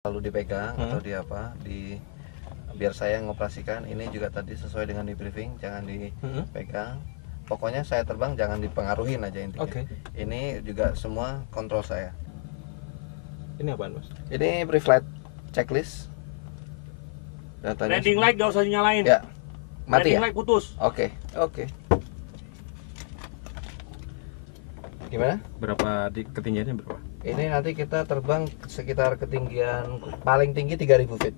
lalu dipegang atau di apa biar saya ngoperasikan. Ini juga tadi sesuai dengan di briefing, jangan dipegang. Pokoknya saya terbang jangan dipengaruhin aja intinya. Ini juga semua kontrol saya. Ini apaan, Mas? Ini pre-flight checklist. Datanya Landing light gak usah dinyalain. ya. Mati Landing ya? light putus. Oke. Gimana? Berapa ketinggiannya berapa? Ini nanti kita terbang sekitar ketinggian paling tinggi 3000 feet.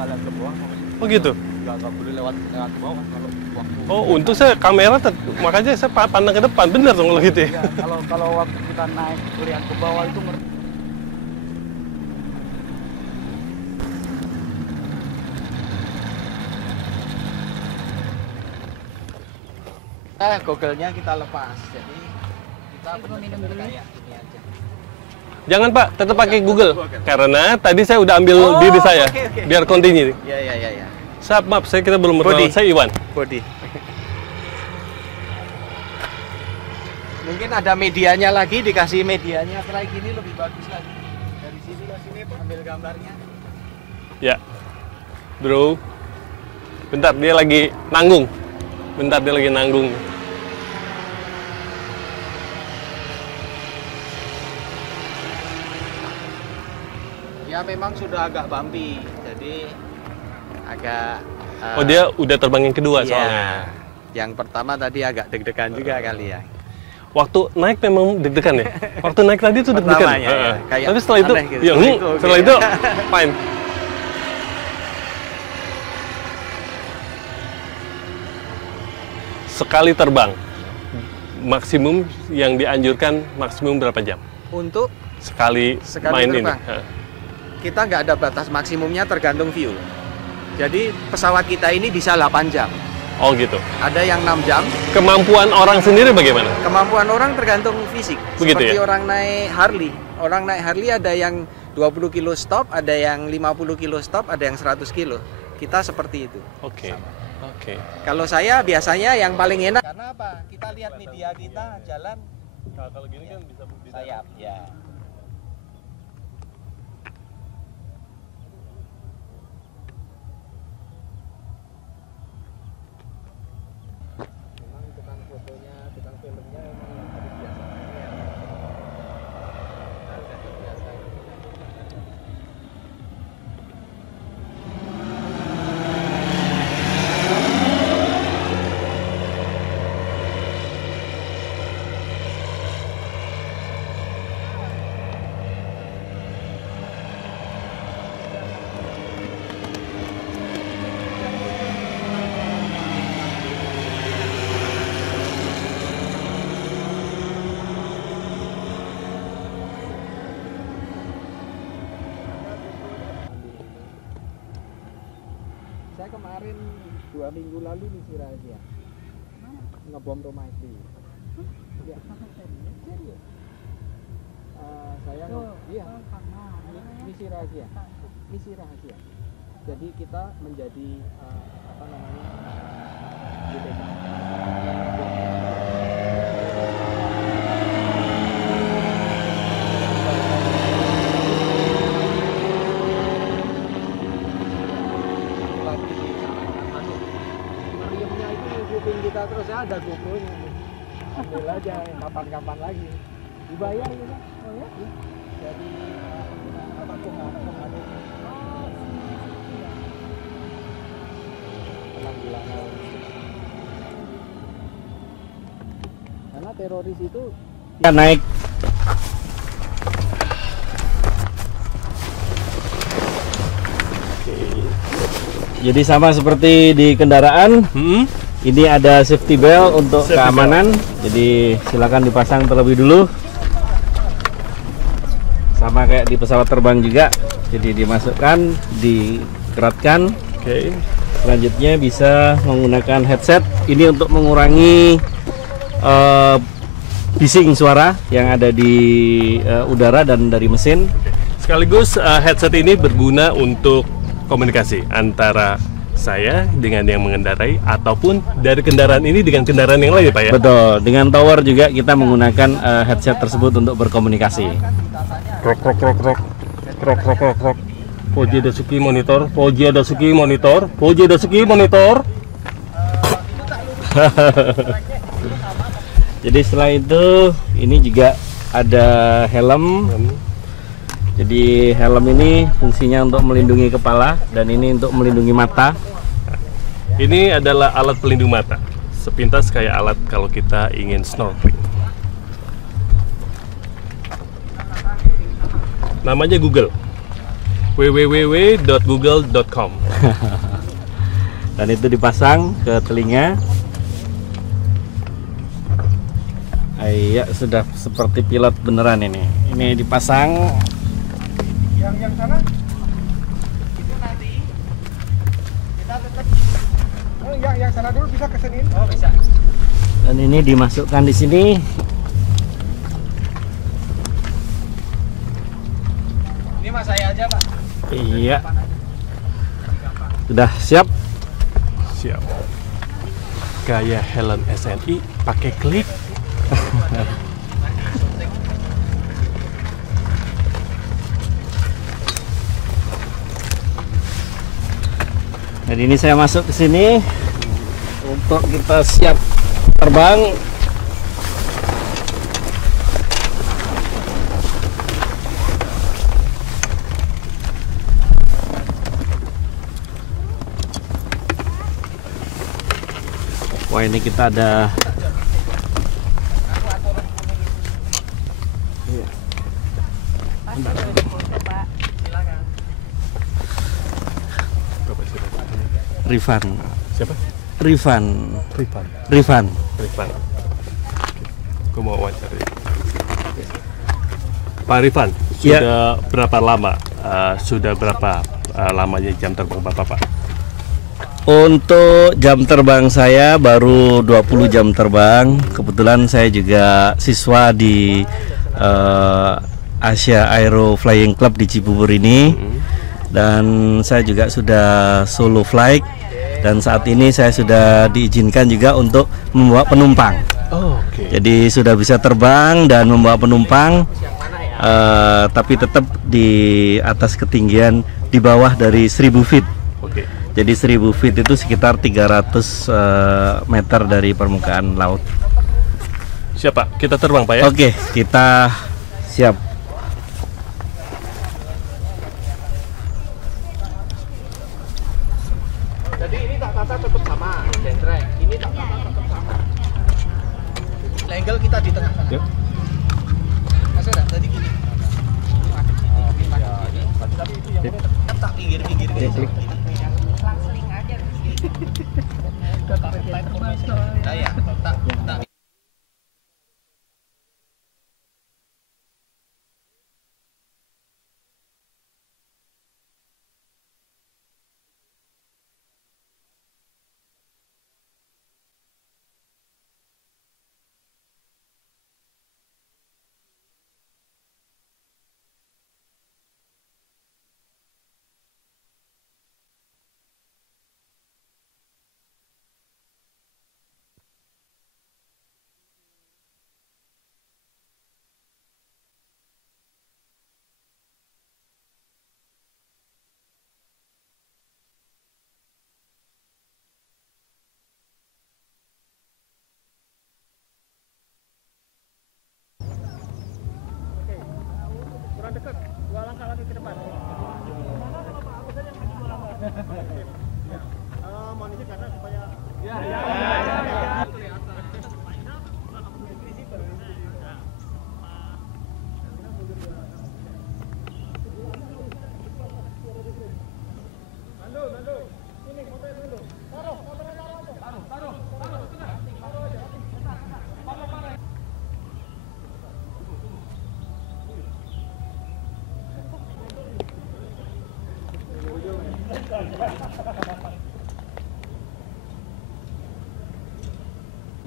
kita lihat ke bawah. Oh gitu? Nggak boleh lewat ke bawah kalau waktu. Oh, untuk saya kamera makanya saya pandang ke depan, bener dong kalau gitu ya? Iya, kalau waktu kita naik lihat ke bawah itu Google-nya kita lepas, jadi kita benar-benar kayak ini aja. Jangan Pak, tetap pakai Google. Karena tadi saya udah ambil diri saya, biar continue. Iya. Maaf, kita belum berkenalan. Saya Iwan. Body. Mungkin ada medianya lagi, dikasih medianya kayak gini lebih bagus lagi. Dari sini ke sini ambil gambarnya. Ya, bro. Bentar, dia lagi nanggung. Ya memang sudah agak bumpy, jadi agak. Oh dia udah terbang yang kedua iya. soalnya. Yang pertama tadi agak deg-degan juga kali ya. Waktu naik memang deg-degan ya. Waktu naik tadi itu deg-degan. Ya, tapi setelah itu, gitu. ya setelah itu fine. Sekali terbang, maksimum yang dianjurkan maksimum berapa jam? Untuk sekali main terbang. ini. Kita nggak ada batas maksimumnya, tergantung view. Jadi pesawat kita ini bisa 8 jam. Oh gitu. Ada yang 6 jam. Kemampuan orang sendiri bagaimana? Kemampuan orang tergantung fisik. Begitu Seperti ya? orang naik Harley. Orang naik Harley ada yang 20 kilo stop, ada yang 50 kilo stop, ada yang 100 kilo. Kita seperti itu. Oke. Kalau saya biasanya yang paling enak. Karena apa? Kita lihat media kita jalan. Kalau gini kan bisa sayap. Ya. Saya kemarin 2 minggu lalu misi rahasia ngebom rumah itu. Ya. Serius. Saya misi rahasia. Misi rahasia. Jadi kita menjadi apa namanya? BPK. Kita terus ya ada GoPro-nya, ambil aja kapan-kapan lagi dibayar gitu. Oh ya? Jadi apa pengadil penanggulangan, karena teroris itu naik. Jadi sama seperti di kendaraan. Ini ada safety belt untuk keamanan. Jadi silakan dipasang terlebih dulu. Sama kayak di pesawat terbang juga. Jadi dimasukkan, dikeratkan. Oke. Selanjutnya bisa menggunakan headset. Ini untuk mengurangi bising suara yang ada di udara dan dari mesin. Sekaligus headset ini berguna untuk komunikasi antara saya dengan yang mengendarai ataupun dari kendaraan ini dengan kendaraan yang lain ya Pak ya? Betul, dengan tower juga kita menggunakan headset tersebut untuk berkomunikasi. Krok. Poji Dasuki monitor. Jadi setelah itu ini juga ada helm. Jadi helm ini fungsinya untuk melindungi kepala dan ini untuk melindungi mata. Ini adalah alat pelindung mata. Sepintas kayak alat kalau kita ingin snorkeling. Namanya Google www.google.com. Dan itu dipasang ke telinga. Iya, sudah seperti pilot beneran ini. Ini dipasang. Yang sana itu nanti kita tetap yang sana dulu bisa kesini. Oh, bisa. Dan ini dimasukkan di sini. Ini mas saya aja, Pak. Iya. Sudah siap. Siap. Gaya helm SNI pakai klik. Jadi ini saya masuk ke sini untuk kita siap terbang. Wah, ini kita ada Rifan. Siapa? Rifan. Rifan. Rifan. Rifan. Aku mau wawancara. Pak Rifan, sudah berapa lama? Lamanya jam terbang Bapak, Pak? Untuk jam terbang saya baru 20 jam terbang. Kebetulan saya juga siswa di Asia Aero Flying Club di Cibubur ini. Dan saya juga sudah solo flight. Dan saat ini saya sudah diizinkan juga untuk membawa penumpang. Oh, oke. Jadi sudah bisa terbang dan membawa penumpang, tapi tetap di atas ketinggian di bawah dari 1000 feet. Oke. Jadi 1000 feet itu sekitar 300 meter dari permukaan laut. Siap, Pak. Kita terbang, Pak, ya? Oke, kita siap. Jadi ini tak tata tetap sama, jentrek. Ini tak tata tetap sama. Angle kita di tengah sana. Yuk. Mas udah tadi gini. Tapi itu yang tak pinggir-pinggir gitu. Langsung aja. Nah ya, tak. Dekat, 2 langkah lagi ke depan. Mohon izin karena supaya Ini motornya dulu. Taruh, motornya taruh.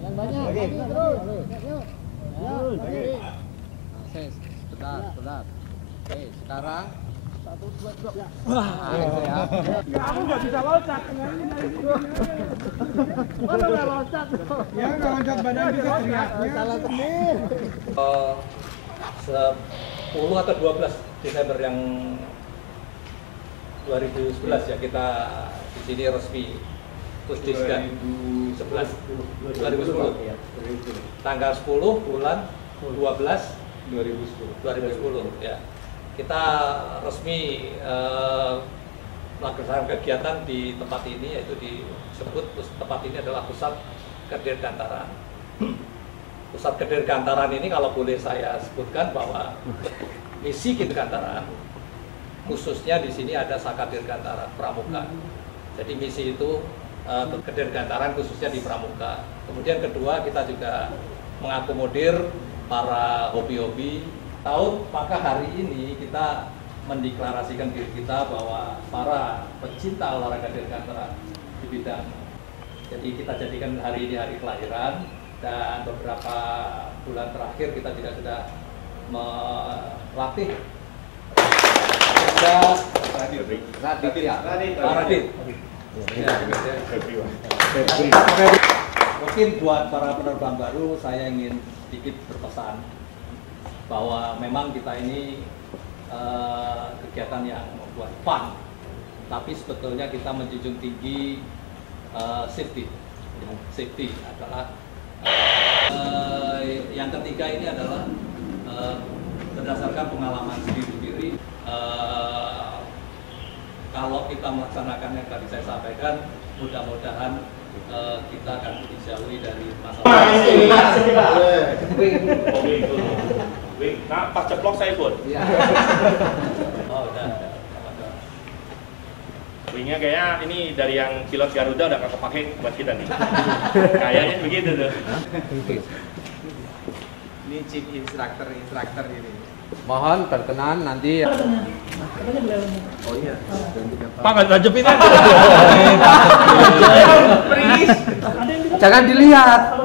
Yang banyak. Lagi terus. Yuk. Lagi. Sebentar. Oke, sekarang 1, 2, 3. Wah, itu ya. Kamu nggak bisa loncat. Mana nggak loncat? Ya nggak loncat badan juga teriaknya. Salah sendiri. 10 atau 12 Desember yang 2011 ya kita di sini resmi pusdiskan 2010 tanggal 10 bulan 12 2010 ya kita resmi melaksanakan kegiatan di tempat ini, yaitu disebut tempat ini adalah Pusat Kedirgantaran. Pusat Kedirgantaran ini kalau boleh saya sebutkan bahwa misi Kedirgantaran khususnya di sini ada Saka Dirgantara Pramuka. Jadi misi itu kedirgantaran khususnya di Pramuka. Kemudian kedua, kita juga mengakomodir para hobi-hobi laut. Maka hari ini kita mendeklarasikan diri kita bahwa para pecinta olahraga dirgantara di bidang. Jadi kita jadikan hari ini hari kelahiran, dan beberapa bulan terakhir kita juga sudah melatih Radit. Mungkin buat para penerbang baru, saya ingin sedikit berpesan bahwa memang kita ini kegiatan yang membuat fun, tapi sebetulnya kita menjunjung tinggi safety. Safety adalah yang ketiga ini adalah berdasarkan pengalaman sendiri. Kalau kita melaksanakan yang tadi saya sampaikan, mudah-mudahan kita akan dijauhi dari masalah. Nah, pas ceplok saya ikut. Oh, udah. Wingnya kayaknya ini dari yang pilot Garuda udah nggak kepake buat kita nih. Kayaknya begitu tuh. Ini chief instructor ini. Mohon berkenan nanti. Oh iya. Pak nggak tajepin aja. Jangan dilihat.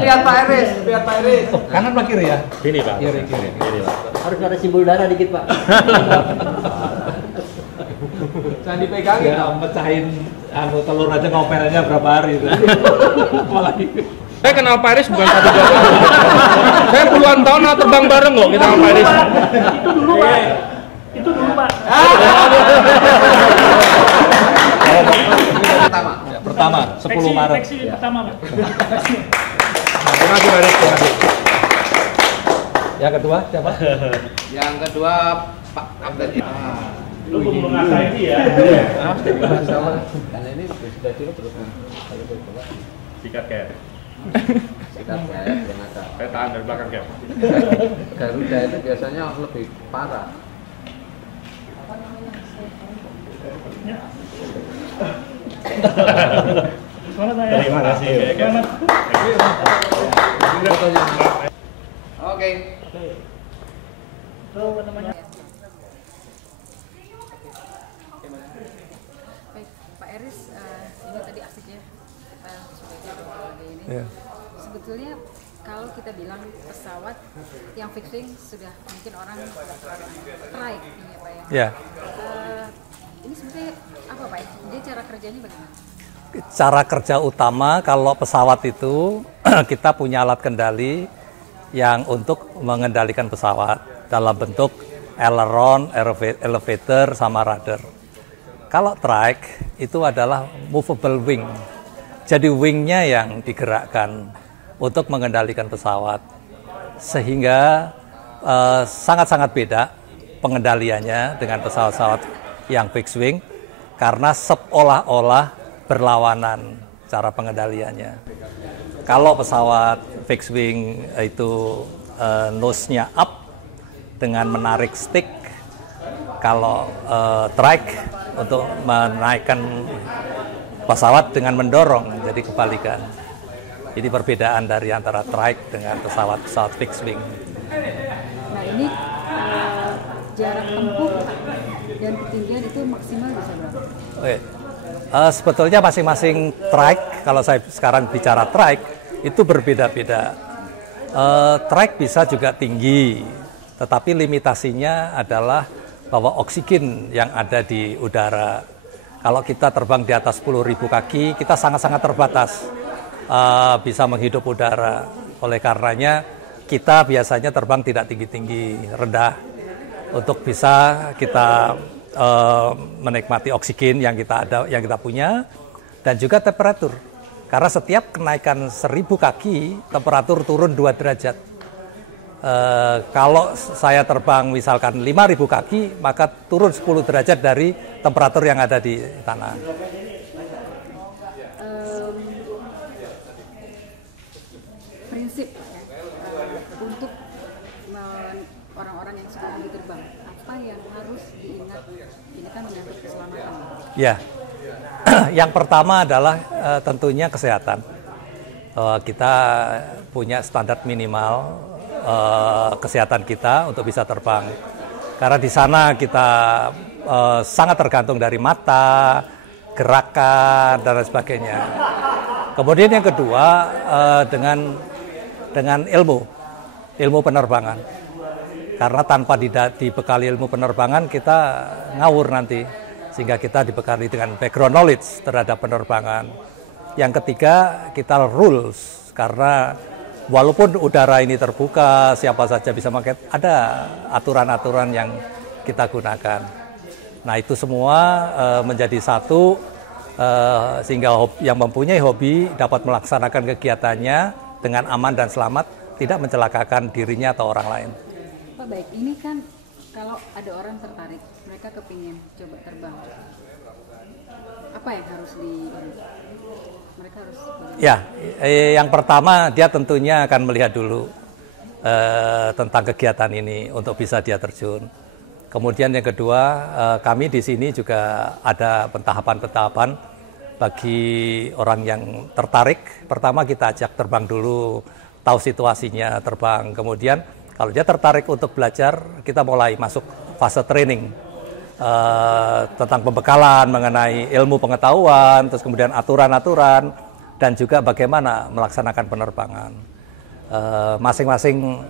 Lihat Pak Iris, Kanan Pak kiri ya? Sini Pak. Kiri. Pak. Harus ada simbol darah dikit, Pak. Jangan dipegangin. Mecahin telur aja ngopernya berapa hari itu. Saya kenal Pak Iris bukan 1-2 tahun. Saya puluhan tahun terbang bareng kok kita sama Pak Iris. Itu dulu, Pak. Pertama, 10 Maret. Teksi pertama, Pak. Terima kasih Pak Iris. Yang kedua siapa? Yang kedua Pak Abed. Lu belum mengasah ini ya. Karena ini sudah cukup terus. Sikat kayak. Sikat saya yang ada. Saya tahan dari belakang kayak. Garuda itu biasanya lebih parah. Selamat, Pak. Terima kasih. Selamat. Fotonya. Oke. Terus apa namanya? Baik, Pak Iris, ini tadi asik ya, kita sudah ngobrol lagi ini. Sebetulnya kalau kita bilang pesawat yang fixing sudah mungkin orang strike ini ya Pak ya. Ya, Ini sebenarnya apa Pak? Jadi cara kerjanya bagaimana? cara kerja utama kalau pesawat itu kita punya alat kendali yang untuk mengendalikan pesawat dalam bentuk aileron, elevator, sama rudder. Kalau trike itu adalah movable wing. Jadi wingnya yang digerakkan untuk mengendalikan pesawat. Sehingga sangat-sangat beda pengendaliannya dengan pesawat-pesawat yang fixed wing karena seolah-olah berlawanan cara pengendaliannya. Kalau pesawat fixed wing itu nose-nya up dengan menarik stick, kalau trike untuk menaikkan pesawat dengan mendorong, jadi kebalikan. Jadi perbedaan dari antara trike dengan pesawat fixed wing. Nah ini jarak tempuh dan ketinggian itu maksimal bisa berapa? Oke. Sebetulnya masing-masing trike, kalau saya sekarang bicara trike, itu berbeda-beda. Trike bisa juga tinggi, tetapi limitasinya adalah bahwa oksigen yang ada di udara. Kalau kita terbang di atas 10.000 kaki, kita sangat-sangat terbatas bisa menghidup udara. Oleh karenanya, kita biasanya terbang tidak tinggi-tinggi, rendah, untuk bisa kita menikmati oksigen yang kita punya, dan juga temperatur. Karena setiap kenaikan 1.000 kaki, temperatur turun 2 derajat. Kalau saya terbang misalkan 5.000 kaki, maka turun 10 derajat dari temperatur yang ada di tanah. Prinsip untuk orang-orang yang suka lagi terbang, apa yang harus diingat? Ini kan menyangkut keselamatan. Ya, yang pertama adalah tentunya kesehatan. Kita punya standar minimal kesehatan kita untuk bisa terbang. Karena di sana kita sangat tergantung dari mata, gerakan, dan lain sebagainya. Kemudian yang kedua dengan ilmu penerbangan. Karena tanpa dibekali ilmu penerbangan kita ngawur nanti, sehingga kita dibekali dengan background knowledge terhadap penerbangan. Yang ketiga, kita rules, karena walaupun udara ini terbuka, siapa saja bisa pakai, ada aturan-aturan yang kita gunakan. Nah, itu semua menjadi satu, sehingga yang mempunyai hobi dapat melaksanakan kegiatannya dengan aman dan selamat, tidak mencelakakan dirinya atau orang lain. Pak, baik, ini kan kalau ada orang tertarik, mereka kepingin coba terbang, apa yang harus mereka harus? Ya, yang pertama dia tentunya akan melihat dulu tentang kegiatan ini untuk bisa dia terjun. Kemudian yang kedua, kami di sini juga ada tahapan-tahapan bagi orang yang tertarik. Pertama kita ajak terbang dulu, tahu situasinya terbang. Kemudian kalau dia tertarik untuk belajar, kita mulai masuk fase training tentang pembekalan mengenai ilmu pengetahuan, terus kemudian aturan-aturan, dan juga bagaimana melaksanakan penerbangan. Masing-masing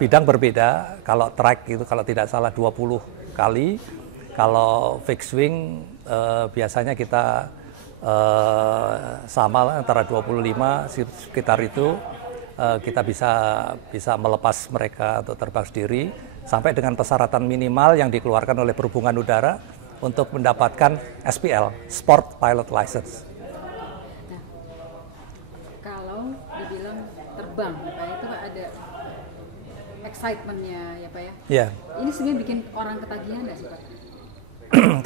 bidang berbeda. Kalau track itu kalau tidak salah 20 kali, kalau fixed wing biasanya kita sama antara 25 sekitar itu. Kita bisa melepas mereka untuk terbang sendiri sampai dengan persyaratan minimal yang dikeluarkan oleh Perhubungan Udara untuk mendapatkan SPL, Sport Pilot License. Nah, kalau dibilang terbang, Pak, itu ada excitement-nya ya Pak ya? Iya. Ini sebenarnya bikin orang ketagihan nggak sih Pak?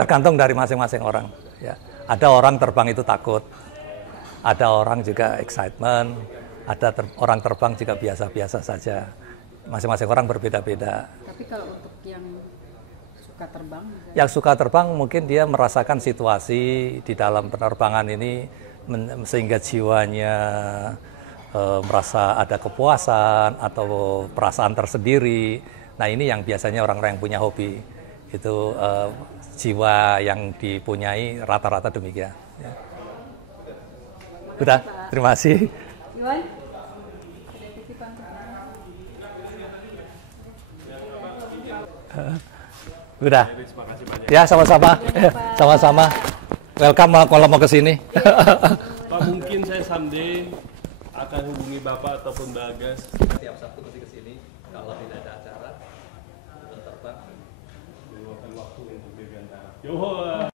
Tergantung dari masing-masing orang. Ya. Ada orang terbang itu takut, ada orang juga excitement, ada orang terbang juga biasa-biasa saja. Masing-masing orang berbeda-beda. Tapi kalau untuk yang suka terbang? Yang suka terbang mungkin dia merasakan situasi di dalam penerbangan ini sehingga jiwanya merasa ada kepuasan atau perasaan tersendiri. Nah, ini yang biasanya orang-orang yang punya hobi. Itu jiwa yang dipunyai rata-rata demikian. Ya. Udah, terima kasih. Iwan? Udah. Ya, sama-sama. Sama-sama. Welcome kalau mau ke sini. Pak, mungkin saya someday akan hubungi Bapak ataupun Bagas. Tiap Sabtu mesti ke sini kalau tidak ada acara untuk terbang. Waktu untuk dirgantara.